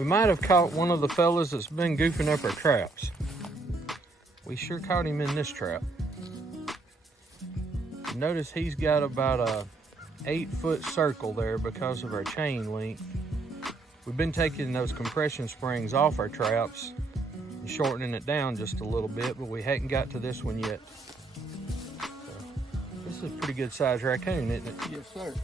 We might have caught one of the fellas that's been goofing up our traps. We sure caught him in this trap. Notice he's got about a 8-foot circle there because of our chain length. We've been taking those compression springs off our traps and shortening it down just a little bit, but we hadn't got to this one yet. So, this is a pretty good sized raccoon, isn't it? Yes, sir.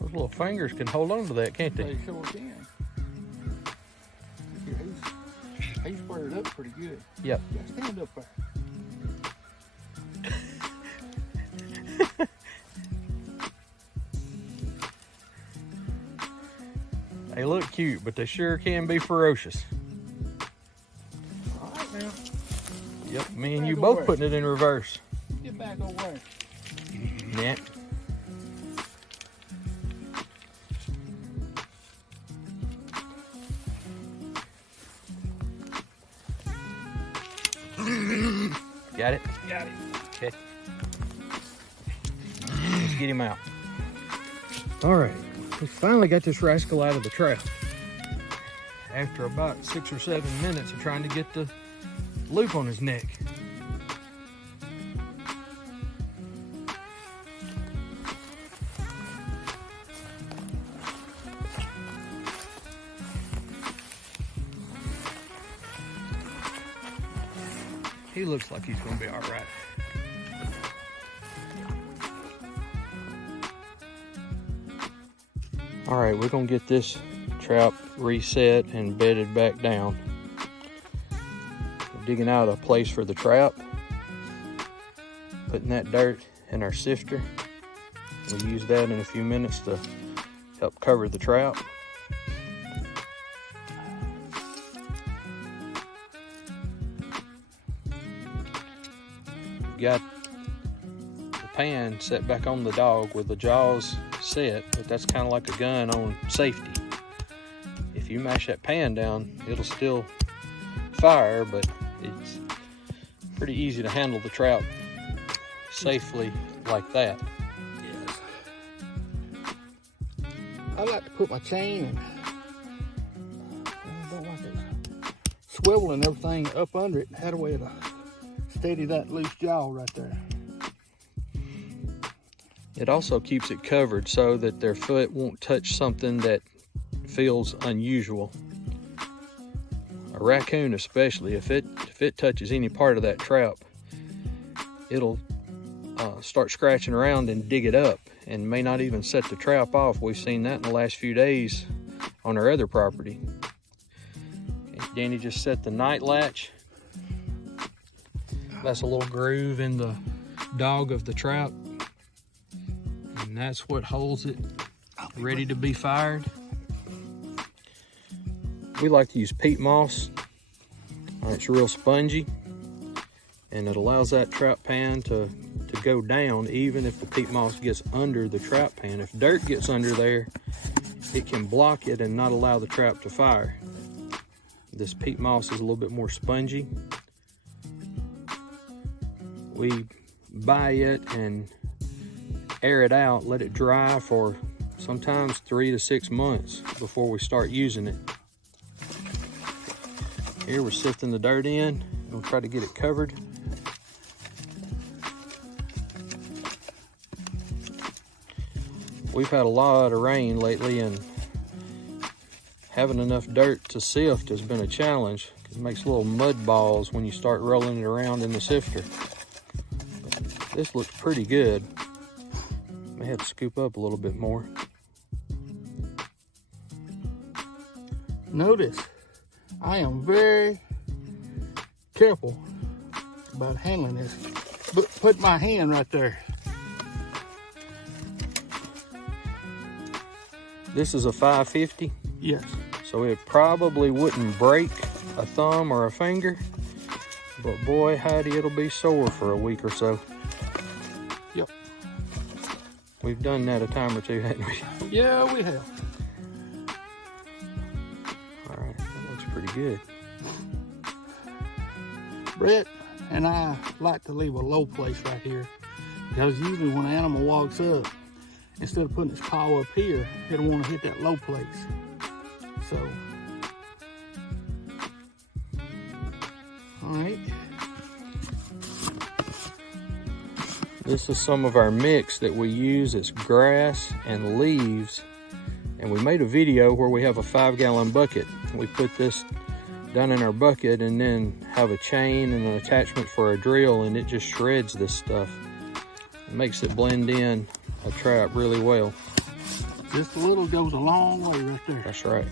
Those little fingers can hold on to that, can't they? They sure can. He's squared up pretty good. Yep. Yeah, stand up there. They look cute, but they sure can be ferocious. All right now. Yep, me and you both putting it in reverse. Get back over there. Yeah. Got it? Got it. Okay. Let's get him out. All right, we finally got this rascal out of the trap. After about 6 or 7 minutes of trying to get the loop on his neck. He looks like he's gonna be all right. All right, we're gonna get this trap reset and bedded back down. We're digging out a place for the trap, putting that dirt in our sifter. We'll use that in a few minutes to help cover the trap. Got the pan set back on the dog with the jaws set, but that's kind of like a gun on safety. If you mash that pan down, it'll still fire, but it's pretty easy to handle the trap safely like that. Yes. I like to put my chain and I don't like it swiveling everything up under it. Had a way to steady that loose jaw right there. It also keeps it covered so that their foot won't touch something that feels unusual. A raccoon especially, if it touches any part of that trap, it'll start scratching around and dig it up and may not even set the trap off. We've seen that in the last few days on our other property. Okay, Danny just set the night latch. That's a little groove in the dog of the trap, and that's what holds it ready to be fired. We like to use peat moss. It's real spongy, and it allows that trap pan to go down even if the peat moss gets under the trap pan. If dirt gets under there, it can block it and not allow the trap to fire. This peat moss is a little bit more spongy. We buy it and air it out, let it dry for sometimes 3 to 6 months before we start using it. Here we're sifting the dirt in, and we'll try to get it covered. We've had a lot of rain lately, and having enough dirt to sift has been a challenge. It makes little mud balls when you start rolling it around in the sifter. This looks pretty good. May have to scoop up a little bit more. Notice, I am very careful about handling this. But put my hand right there. This is a 550. Yes. So it probably wouldn't break a thumb or a finger, but boy, howdy, it'll be sore for a week or so. Yep. We've done that a time or two, haven't we? Yeah, we have. All right, that looks pretty good. Brett and I like to leave a low place right here, because usually when an animal walks up, instead of putting its paw up here, it'll want to hit that low place. So, all right. This is some of our mix that we use. It's grass and leaves. And we made a video where we have a 5-gallon bucket. We put this down in our bucket and then have a chain and an attachment for a drill, and it just shreds this stuff. It makes it blend in a trap really well. Just a little goes a long way right there. That's right.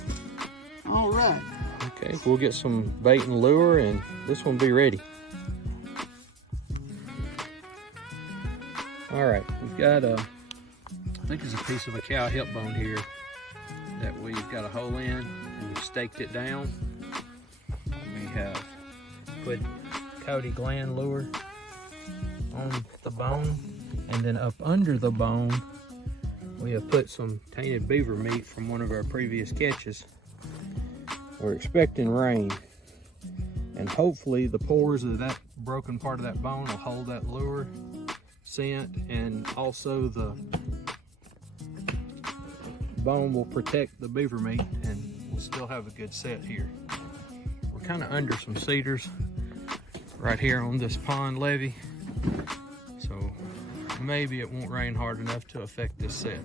All right. Okay, we'll get some bait and lure, and this one will be ready. All right, we've got I think it's a piece of a cow hip bone here that we've got a hole in, and we've staked it down. We have put Cody gland lure on the bone, and then up under the bone we have put some tainted beaver meat from one of our previous catches. We're expecting rain, and hopefully the pores of that broken part of that bone will hold that lure scent, and also the bone will protect the beaver meat, and we'll still have a good set here. We're kind of under some cedars right here on this pond levee, so maybe it won't rain hard enough to affect this set.